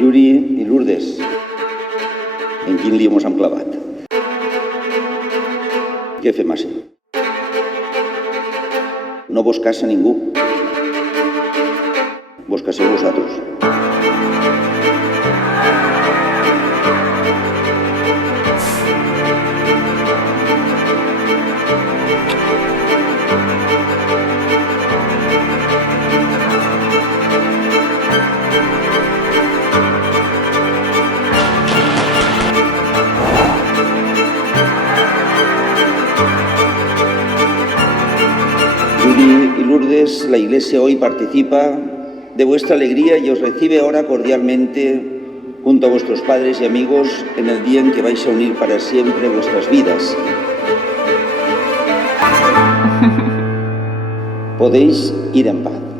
Yuri i Lourdes, en quin lío mos hem clavat? Què fem així? No vos casa ningú. Vos caseu vosaltres. Yuri y Lourdes, la Iglesia hoy participa de vuestra alegría y os recibe ahora cordialmente junto a vuestros padres y amigos en el día en que vais a unir para siempre vuestras vidas. Podéis ir en paz.